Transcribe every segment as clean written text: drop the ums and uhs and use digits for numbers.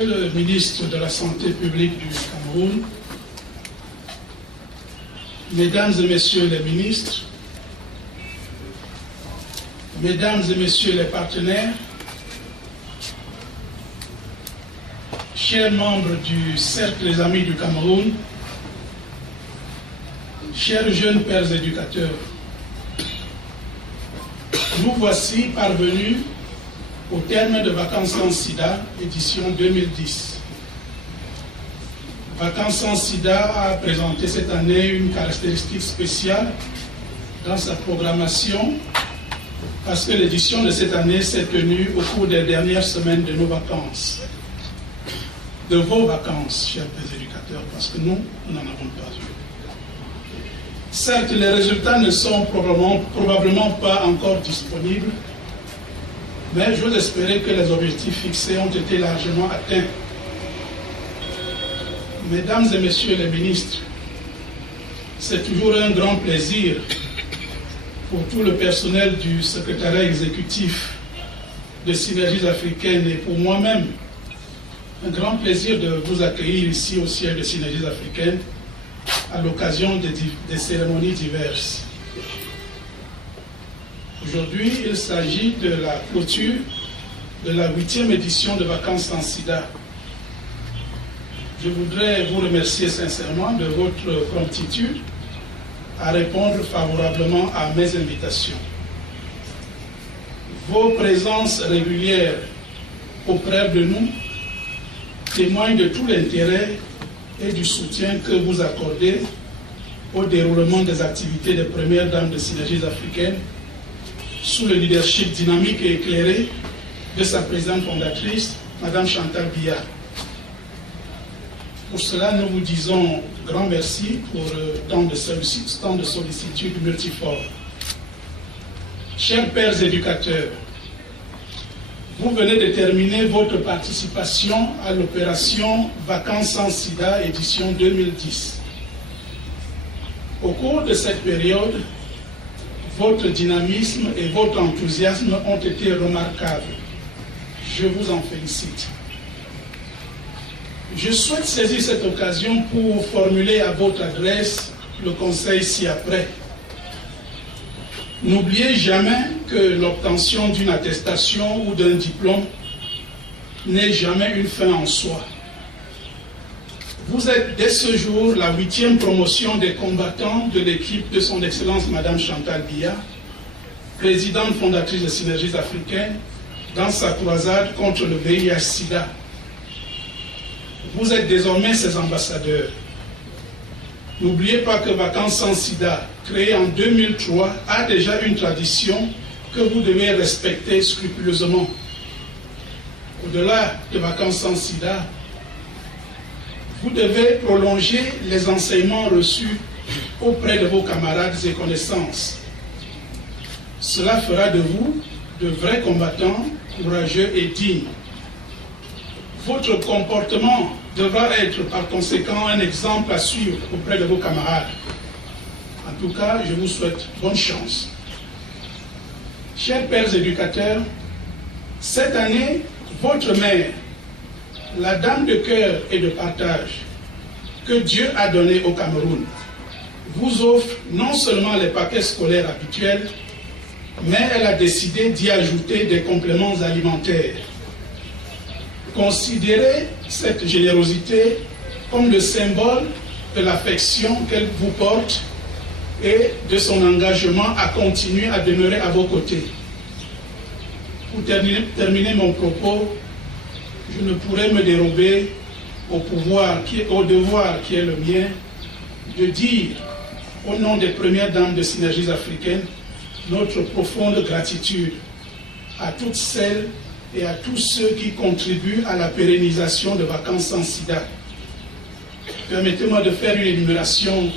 Le ministre de la Santé publique du Cameroun, Mesdames et Messieurs les ministres, Mesdames et Messieurs les partenaires, chers membres du Cercle des Amis du Cameroun, chers jeunes pères éducateurs, nous voici parvenus au terme de Vacances sans Sida, édition 2010. Vacances sans Sida a présenté cette année une caractéristique spéciale dans sa programmation parce que l'édition de cette année s'est tenue au cours des dernières semaines de nos vacances. De vos vacances, chers pères éducateurs, parce que nous n'en avons pas eu. Certes, les résultats ne sont probablement pas encore disponibles, mais j'ose espérer que les objectifs fixés ont été largement atteints. Mesdames et Messieurs les ministres, c'est toujours un grand plaisir pour tout le personnel du secrétariat exécutif de Synergies africaines et pour moi-même, un grand plaisir de vous accueillir ici au siège de Synergies africaines à l'occasion des cérémonies diverses. Aujourd'hui, il s'agit de la clôture de la 8e édition de Vacances sans Sida. Je voudrais vous remercier sincèrement de votre promptitude à répondre favorablement à mes invitations. Vos présences régulières auprès de nous témoignent de tout l'intérêt et du soutien que vous accordez au déroulement des activités des premières dames de Synergies africaines sous le leadership dynamique et éclairé de sa présidente fondatrice, Madame Chantal Biya. Pour cela, nous vous disons grand merci pour tant de sollicitude multiforme. Chers pères éducateurs, vous venez de terminer votre participation à l'opération Vacances sans Sida, édition 2010. Au cours de cette période, votre dynamisme et votre enthousiasme ont été remarquables. Je vous en félicite. Je souhaite saisir cette occasion pour formuler à votre adresse le conseil ci-après. N'oubliez jamais que l'obtention d'une attestation ou d'un diplôme n'est jamais une fin en soi. Vous êtes dès ce jour la 8e promotion des combattants de l'équipe de son Excellence Madame Chantal Biya, présidente fondatrice de Synergies africaines, dans sa croisade contre le VIH-Sida. Vous êtes désormais ses ambassadeurs. N'oubliez pas que Vacances sans Sida, créé en 2003, a déjà une tradition que vous devez respecter scrupuleusement. Au-delà de Vacances sans Sida, vous devez prolonger les enseignements reçus auprès de vos camarades et connaissances. Cela fera de vous de vrais combattants, courageux et dignes. Votre comportement devra être par conséquent un exemple à suivre auprès de vos camarades. En tout cas, je vous souhaite bonne chance. Chers pères éducateurs, cette année, votre mère, la dame de cœur et de partage que Dieu a donné au Cameroun, vous offre non seulement les paquets scolaires habituels, mais elle a décidé d'y ajouter des compléments alimentaires. Considérez cette générosité comme le symbole de l'affection qu'elle vous porte et de son engagement à continuer à demeurer à vos côtés. Pour terminer mon propos, je ne pourrais me dérober au devoir qui est le mien de dire au nom des premières dames de Synergies africaines notre profonde gratitude à toutes celles et à tous ceux qui contribuent à la pérennisation de Vacances sans Sida. Permettez-moi de faire une énumération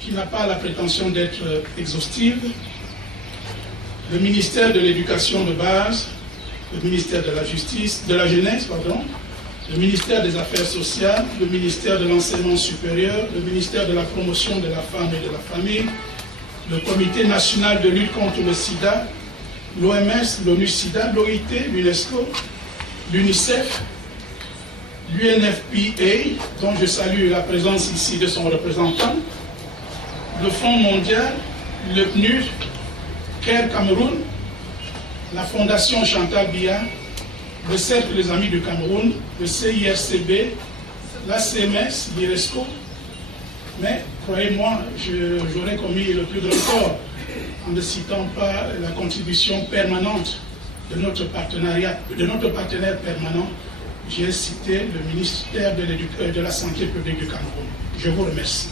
qui n'a pas la prétention d'être exhaustive. Le ministère de l'Éducation de base, le ministère de la Justice, de la Jeunesse, le ministère des Affaires sociales, le ministère de l'Enseignement supérieur, le ministère de la Promotion de la femme et de la famille, le Comité national de lutte contre le sida, l'OMS, l'ONU-SIDA, l'OIT, l'UNESCO, l'UNICEF, l'UNFPA, dont je salue la présence ici de son représentant, le Fonds mondial, le PNUD, CARE Cameroun, la Fondation Chantal Biya, le Cercle des Amis du Cameroun, le CIRCB, la CMS, l'IRESCO. Mais, croyez-moi, j'aurais commis le plus grand tort en ne citant pas la contribution permanente de notre partenariat, de notre partenaire permanent. J'ai cité le ministère de la Santé publique du Cameroun. Je vous remercie.